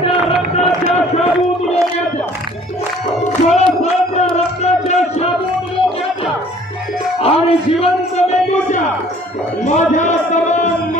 सहस्राच्या रक्ताच्या शाबूत लोक्याच्या सहस्राच्या रक्ताच्या शाबूत लोक्याच्या आणि जिवंत मेंदूच्या माझ्या समान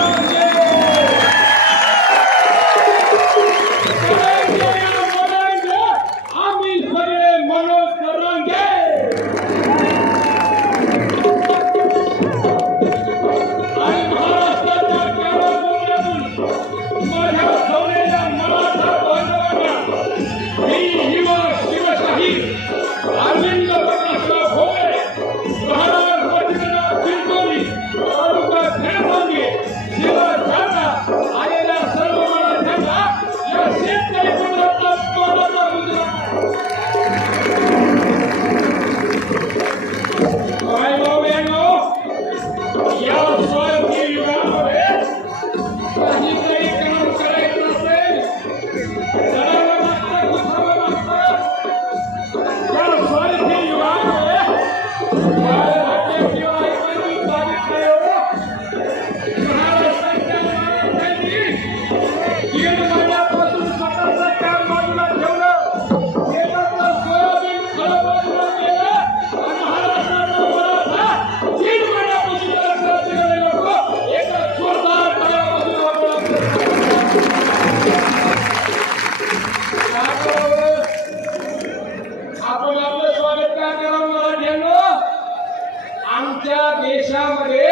आमच्या देशामध्ये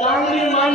चांगली माणसं